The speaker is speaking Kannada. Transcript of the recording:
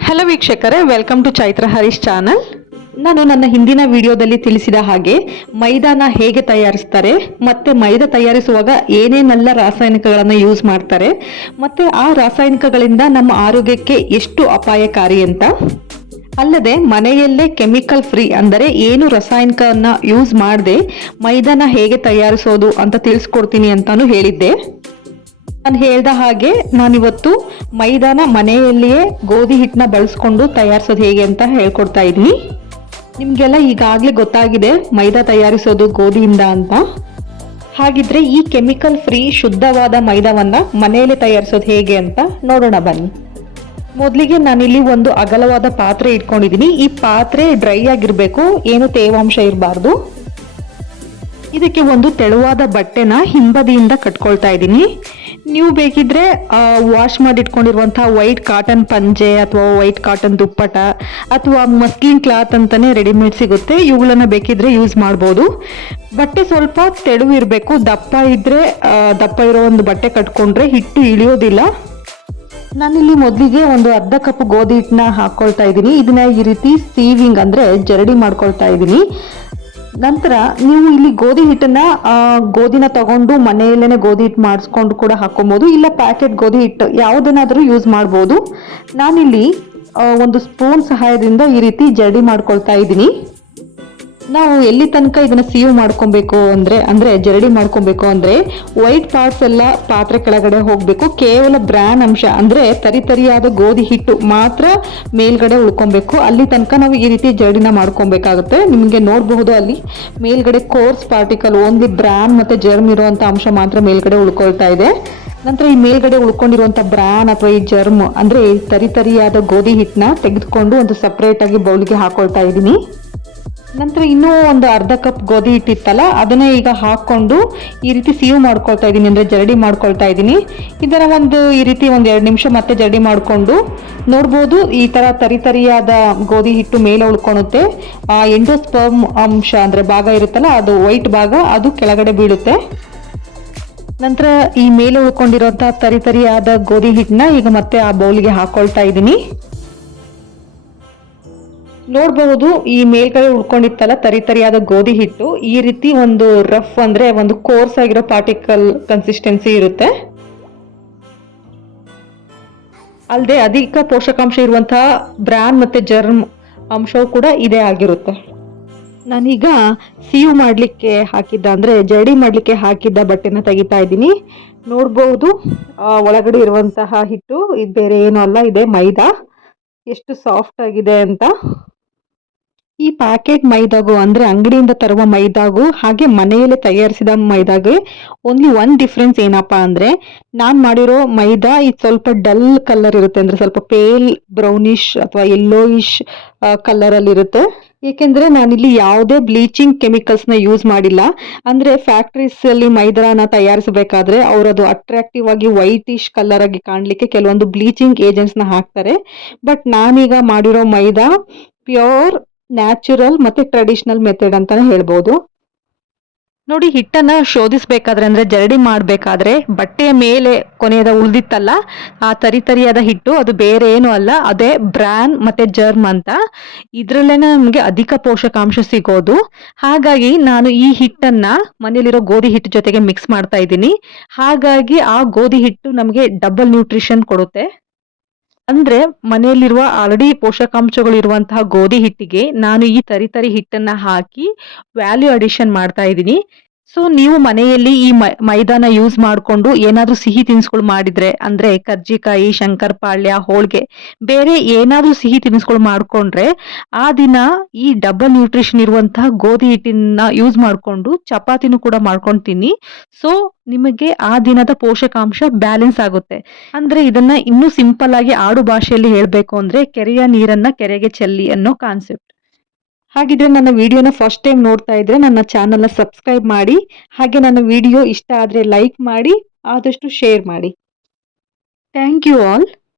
ಹಲೋ ವೀಕ್ಷಕರೇ welcome to Chaitra Harish channel ನಾನು ನನ್ನ ಹಿಂದಿನ ವಿಡಿಯೋದಲ್ಲಿ ತಿಳಿಸಿದ ಹಾಗೆ ಮೈದಾನ ಹೇಗೆ ತಯಾರಿಸ್ತಾರೆ, ಮತ್ತೆ ಮೈದಾ ತಯಾರಿಸುವಾಗ ಏನೇನೆಲ್ಲ ರಾಸಾಯನಿಕಗಳನ್ನು ಯೂಸ್ ಮಾಡ್ತಾರೆ, ಮತ್ತೆ ಆ ರಾಸಾಯನಿಕಗಳಿಂದ ನಮ್ಮ ಆರೋಗ್ಯಕ್ಕೆ ಎಷ್ಟು ಅಪಾಯಕಾರಿ ಅಂತ. ಅಲ್ಲದೆ ಮನೆಯಲ್ಲೇ ಕೆಮಿಕಲ್ ಫ್ರೀ ಅಂದರೆ ಏನು ರಾಸಾಯನಿಕವನ್ನು ಯೂಸ್ ಮಾಡದೆ ಮೈದಾನ ಹೇಗೆ ತಯಾರಿಸೋದು ಅಂತ ತಿಳಿಸ್ಕೊಡ್ತೀನಿ ಅಂತಾನು ಹೇಳಿದ್ದೆ. ನಾನು ಹೇಳ್ದ ಹಾಗೆ ನಾನಿವತ್ತು ಮೈದಾನ ಮನೆಯಲ್ಲಿಯೇ ಗೋಧಿ ಹಿಟ್ಟನ್ನ ಬಳಸ್ಕೊಂಡು ತಯಾರಿಸೋದು ಹೇಗೆ ಅಂತ ಹೇಳ್ಕೊಡ್ತಾ ಇದ್ದೀನಿ. ನಿಮಗೆಲ್ಲ ಈಗಾಗಲೇ ಗೊತ್ತಾಗಿದೆ ಮೈದಾ ತಯಾರಿಸೋದು ಗೋಧಿಯಿಂದ ಅಂತ. ಹಾಗಿದ್ರೆ ಈ ಕೆಮಿಕಲ್ ಫ್ರೀ ಶುದ್ಧವಾದ ಮೈದಾವನ್ನು ಮನೆಯಲ್ಲೇ ತಯಾರಿಸೋದು ಹೇಗೆ ಅಂತ ನೋಡೋಣ ಬನ್ನಿ. ಮೊದಲಿಗೆ ನಾನಿಲ್ಲಿ ಒಂದು ಅಗಲವಾದ ಪಾತ್ರೆ ಇಟ್ಕೊಂಡಿದ್ದೀನಿ. ಈ ಪಾತ್ರೆ ಡ್ರೈ ಆಗಿರಬೇಕು, ಏನು ತೇವಾಂಶ ಇರಬಾರ್ದು. ಇದಕ್ಕೆ ಒಂದು ತೆಳುವಾದ ಬಟ್ಟೆನ ಹಿಂಬದಿಯಿಂದ ಕಟ್ಕೊಳ್ತಾ ಇದ್ದೀನಿ. ನೀವು ಬೇಕಿದ್ರೆ ವಾಶ್ ಮಾಡಿ ಇಟ್ಕೊಂಡಿರುವಂತಹ ವೈಟ್ ಕಾಟನ್ ಪಂಜೆ ಅಥವಾ ವೈಟ್ ಕಾಟನ್ ದುಪ್ಪಟ ಅಥವಾ ಮಸ್ಲಿನ್ ಕ್ಲಾತ್ ಅಂತಾನೆ ರೆಡಿಮೇಡ್ ಸಿಗುತ್ತೆ. ಇವುಗಳನ್ನ ಬೇಕಿದ್ರೆ ಯೂಸ್ ಮಾಡ್ಬೋದು. ಬಟ್ಟೆ ಸ್ವಲ್ಪ ತೆಳು ಇರಬೇಕು. ದಪ್ಪ ಇದ್ರೆ ದಪ್ಪ ಇರೋ ಒಂದು ಬಟ್ಟೆ ಕಟ್ಕೊಂಡ್ರೆ ಹಿಟ್ಟು ಇಳಿಯೋದಿಲ್ಲ. ನಾನಿಲ್ಲಿ ಮೊದಲಿಗೆ ಒಂದು ಅರ್ಧ ಕಪ್ ಗೋಧಿ ಹಿಟ್ಟನ್ನ ಹಾಕೊಳ್ತಾ ಇದ್ದೀನಿ. ಇದನ್ನ ಈ ರೀತಿ ಸೀವಿಂಗ್ ಅಂದ್ರೆ ಜರಡಿ ಮಾಡ್ಕೊಳ್ತಾ ಇದ್ದೀನಿ. ನಂತರ ನೀವು ಇಲ್ಲಿ ಗೋಧಿ ಹಿಟ್ಟನ್ನ ಗೋಧಿನ ತಗೊಂಡು ಮನೆಯಲ್ಲೇನೆ ಗೋಧಿ ಹಿಟ್ಟು ಮಾಡಿಸ್ಕೊಂಡು ಕೂಡ ಹಾಕೊಬೋದು ಇಲ್ಲ ಪ್ಯಾಕೆಟ್ ಗೋಧಿ ಹಿಟ್ಟು ಯಾವುದನ್ನಾದರೂ ಯೂಸ್ ಮಾಡ್ಬೋದು. ನಾನಿಲ್ಲಿ ಒಂದು ಸ್ಪೂನ್ ಸಹಾಯದಿಂದ ಈ ರೀತಿ ಜರಡಿ ಮಾಡ್ಕೊಳ್ತಾ ಇದ್ದೀನಿ. ನಾವು ಎಲ್ಲಿ ತನಕ ಇದನ್ನ ಸೀವ್ ಮಾಡ್ಕೊಬೇಕು ಅಂದ್ರೆ ಅಂದ್ರೆ ಜರಡಿ ಮಾಡ್ಕೊಬೇಕು ಅಂದ್ರೆ ವೈಟ್ ಪಾರ್ಟ್ಸ್ ಎಲ್ಲ ಪಾತ್ರೆ ಕೆಳಗಡೆ ಹೋಗ್ಬೇಕು. ಕೇವಲ ಬ್ರಾನ್ ಅಂಶ, ಅಂದ್ರೆ ತರಿತರಿಯಾದ ಗೋಧಿ ಹಿಟ್ಟು ಮಾತ್ರ ಮೇಲ್ಗಡೆ ಉಳ್ಕೊಬೇಕು. ಅಲ್ಲಿ ತನಕ ನಾವು ಈ ರೀತಿ ಜರಡಿನ ಮಾಡ್ಕೊಬೇಕಾಗುತ್ತೆ. ನಿಮಗೆ ನೋಡಬಹುದು ಅಲ್ಲಿ ಮೇಲ್ಗಡೆ ಕೋರ್ಸ್ ಪಾರ್ಟಿಕಲ್ ಓನ್ಲಿ ಬ್ರಾನ್ ಮತ್ತೆ ಜರ್ಮ್ ಇರುವಂತ ಅಂಶ ಮಾತ್ರ ಮೇಲ್ಗಡೆ ಉಳ್ಕೊಳ್ತಾ ಇದೆ. ನಂತರ ಈ ಮೇಲ್ಗಡೆ ಉಳ್ಕೊಂಡಿರುವಂತ ಬ್ರಾನ್ ಅಥವಾ ಈ ಜರ್ಮ್ ಅಂದ್ರೆ ಈ ತರಿತರಿಯಾದ ಗೋಧಿ ಹಿಟ್ಟನ್ನ ತೆಗೆದುಕೊಂಡು ಒಂದು ಸಪರೇಟ್ ಆಗಿ ಬೌಲ್ಗೆ ಹಾಕೊಳ್ತಾ ಇದ್ದೀನಿ. ನಂತರ ಇನ್ನೂ ಒಂದು ಅರ್ಧ ಕಪ್ ಗೋಧಿ ಹಿಟ್ಟಿತ್ತಲ್ಲ, ಅದನ್ನ ಈಗ ಹಾಕೊಂಡು ಈ ರೀತಿ ಸೀವ್ ಮಾಡ್ಕೊಳ್ತಾ ಇದ್ದೀನಿ, ಅಂದ್ರೆ ಜರಡಿ ಮಾಡ್ಕೊಳ್ತಾ ಇದ್ದೀನಿ. ಇದರ ಒಂದು ಈ ರೀತಿ ಒಂದು ಎರಡು ನಿಮಿಷ ಮತ್ತೆ ಜರಡಿ ಮಾಡಿಕೊಂಡು ನೋಡ್ಬೋದು ಈ ತರ ತರಿತರಿಯಾದ ಗೋಧಿ ಹಿಟ್ಟು ಮೇಲೆ ಉಳ್ಕೊಳುತ್ತೆ ಆ ಎಂಡೋಸ್ಪರ್ಮ್ ಅಂಶ ಅಂದ್ರೆ ಭಾಗ ಇರುತ್ತಲ್ಲ, ಅದು ವೈಟ್ ಭಾಗ, ಅದು ಕೆಳಗಡೆ ಬೀಳುತ್ತೆ. ನಂತರ ಈ ಮೇಲೆ ಉಳ್ಕೊಂಡಿರುವಂತಹ ತರಿತರಿಯಾದ ಗೋಧಿ ಹಿಟ್ಟನ್ನ ಈಗ ಮತ್ತೆ ಆ ಬೌಲ್ಗೆ ಹಾಕೊಳ್ತಾ ಇದ್ದೀನಿ. ನೋಡಬಹುದು, ಈ ಮೇಲ್ಗಡೆ ಉಳ್ಕೊಂಡಿತ್ತಲ್ಲ, ತರಿತರಿಯಾದ ಗೋಧಿ ಹಿಟ್ಟು. ಈ ರೀತಿ ಒಂದು ರಫ್ ಅಂದ್ರೆ ಒಂದು ಕೋರ್ಸ್ ಆಗಿರೋ ಪಾರ್ಟಿಕಲ್ ಕನ್ಸಿಸ್ಟೆನ್ಸಿ ಇರುತ್ತೆ. ಅಲ್ಲದೆ ಅಧಿಕ ಪೋಷಕಾಂಶ ಇರುವಂತಹ ಬ್ರಾನ್ ಮತ್ತೆ ಜರ್ಮ್ ಅಂಶವು ಕೂಡ ಇದೇ ಆಗಿರುತ್ತೆ. ನಾನೀಗ ಸೀವ್ ಮಾಡಲಿಕ್ಕೆ ಹಾಕಿದ್ದ ಅಂದರೆ ಜರಡಿ ಮಾಡಲಿಕ್ಕೆ ಹಾಕಿದ್ದ ಬಟ್ಟೆನ ತೆಗಿತಾ ಇದ್ದೀನಿ. ನೋಡ್ಬೋದು ಒಳಗಡೆ ಇರುವಂತಹ ಹಿಟ್ಟು, ಇದು ಬೇರೆ ಏನೂ ಅಲ್ಲ, ಇದೆ ಮೈದಾ. ಎಷ್ಟು ಸಾಫ್ಟ್ ಆಗಿದೆ ಅಂತ. ಈ ಪ್ಯಾಕೆಟ್ ಮೈದಾಗು ಅಂದ್ರೆ ಅಂಗಡಿಯಿಂದ ತರುವ ಮೈದಾಗು ಹಾಗೆ ಮನೆಯಲ್ಲೇ ತಯಾರಿಸಿದ ಮೈದಾಗೆ ಓನ್ಲಿ ಒನ್ ಡಿಫ್ರೆನ್ಸ್ ಏನಪ್ಪಾ ಅಂದ್ರೆ ನಾನ್ ಮಾಡಿರೋ ಮೈದಾ ಇದು ಸ್ವಲ್ಪ ಡಲ್ ಕಲರ್ ಇರುತ್ತೆ ಅಂದ್ರೆ ಸ್ವಲ್ಪ ಪೇಲ್ ಬ್ರೌನಿಶ್ ಅಥವಾ ಯೆಲ್ಲೋಯಿಶ್ ಕಲರ್ ಅಲ್ಲಿ ಇರುತ್ತೆ. ಏಕೆಂದ್ರೆ ನಾನಿಲ್ಲಿ ಯಾವುದೇ ಬ್ಲೀಚಿಂಗ್ ಕೆಮಿಕಲ್ಸ್ನ ಯೂಸ್ ಮಾಡಿಲ್ಲ. ಅಂದ್ರೆ ಫ್ಯಾಕ್ಟ್ರೀಸ್ ಅಲ್ಲಿ ಮೈದಾನ ತಯಾರಿಸಬೇಕಾದ್ರೆ ಅವರದು ಅಟ್ರಾಕ್ಟಿವ್ ಆಗಿ ವೈಟಿಶ್ ಕಲರ್ ಆಗಿ ಕಾಣ್ಲಿಕ್ಕೆ ಕೆಲವೊಂದು ಬ್ಲೀಚಿಂಗ್ ಏಜೆಂಟ್ಸ್ನ ಹಾಕ್ತಾರೆ. ಬಟ್ ನಾನೀಗ ಮಾಡಿರೋ ಮೈದಾ ಪ್ಯೂರ್ ನ್ಯಾಚುರಲ್ ಮತ್ತೆ ಟ್ರೆಡಿಷನಲ್ ಮೆಥಡ್ ಅಂತ ಹೇಳ್ಬೋದು. ನೋಡಿ, ಹಿಟ್ಟನ್ನ ಶೋಧಿಸಬೇಕಾದ್ರೆ ಅಂದ್ರೆ ಜರಡಿ ಮಾಡಬೇಕಾದ್ರೆ ಬಟ್ಟೆಯ ಮೇಲೆ ಕೊನೆಯದ ಉಳಿದಿತ್ತಲ್ಲ, ಆ ತರಿತರಿಯಾದ ಹಿಟ್ಟು, ಅದು ಬೇರೆ ಏನು ಅಲ್ಲ, ಅದೇ ಬ್ರ್ಯಾನ್ ಮತ್ತೆ ಜರ್ಮ್ ಅಂತ. ಇದರಲ್ಲೇ ನಮಗೆ ಅಧಿಕ ಪೋಷಕಾಂಶ ಸಿಗೋದು. ಹಾಗಾಗಿ ನಾನು ಈ ಹಿಟ್ಟನ್ನ ಮನೆಯಲ್ಲಿರೋ ಗೋಧಿ ಹಿಟ್ಟು ಜೊತೆಗೆ ಮಿಕ್ಸ್ ಮಾಡ್ತಾ ಇದ್ದೀನಿ. ಹಾಗಾಗಿ ಆ ಗೋಧಿ ಹಿಟ್ಟು ನಮಗೆ ಡಬಲ್ ನ್ಯೂಟ್ರಿಷನ್ ಕೊಡುತ್ತೆ. ಅಂದ್ರೆ ಮನೆಯಲ್ಲಿರುವ ಆಲ್ರೆಡಿ ಪೋಷಕಾಂಶಗಳು ಇರುವಂತಹ ಗೋಧಿ ಹಿಟ್ಟಿಗೆ ನಾನು ಈ ತರಿತರಿ ಹಿಟ್ಟನ್ನ ಹಾಕಿ ವ್ಯಾಲ್ಯೂ ಅಡಿಷನ್ ಮಾಡ್ತಾ ಇದ್ದೀನಿ. ಸೊ ನೀವು ಮನೆಯಲ್ಲಿ ಈ ಮೈದಾನ ಯೂಸ್ ಮಾಡಿಕೊಂಡು ಏನಾದ್ರೂ ಸಿಹಿ ತಿನಿಸುಗಳು ಮಾಡಿದ್ರೆ, ಅಂದ್ರೆ ಕರ್ಜಿಕಾಯಿ, ಶಂಕರಪಾಳ್ಯ, ಹೋಳಿಗೆ, ಬೇರೆ ಏನಾದ್ರೂ ಸಿಹಿ ತಿನಿಸುಗಳು ಮಾಡಿಕೊಂಡ್ರೆ, ಆ ದಿನ ಈ ಡಬಲ್ ನ್ಯೂಟ್ರಿಷನ್ ಇರುವಂತಹ ಗೋಧಿ ಹಿಟ್ಟಿನ ಯೂಸ್ ಮಾಡಿಕೊಂಡು ಚಪಾತಿನೂ ಕೂಡ ಮಾಡ್ಕೊಂಡು ತಿನ್ನಿ ಸೊ ನಿಮಗೆ ಆ ದಿನದ ಪೋಷಕಾಂಶ ಬ್ಯಾಲೆನ್ಸ್ ಆಗುತ್ತೆ. ಅಂದ್ರೆ ಇದನ್ನ ಇನ್ನೂ ಸಿಂಪಲ್ ಆಗಿ ಆಡು ಭಾಷೆಯಲ್ಲಿ ಹೇಳ್ಬೇಕು ಅಂದ್ರೆ, ಕೆರೆಯ ನೀರನ್ನ ಕೆರೆಗೆ ಚೆಲ್ಲಿ ಅನ್ನೋ ಕಾನ್ಸೆಪ್ಟ್ ಹಾಗಿದ್ರೆ ನನ್ನ ವಿಡಿಯೋನ ಫಸ್ಟ್ ಟೈಮ್ ನೋಡ್ತಾ ಇದ್ರೆ ನನ್ನ ಚಾನಲ್ನ ಸಬ್ಸ್ಕ್ರೈಬ್ ಮಾಡಿ, ಹಾಗೆ ನನ್ನ ವಿಡಿಯೋ ಇಷ್ಟ ಆದರೆ ಲೈಕ್ ಮಾಡಿ, ಆದಷ್ಟು ಶೇರ್ ಮಾಡಿ. Thank you all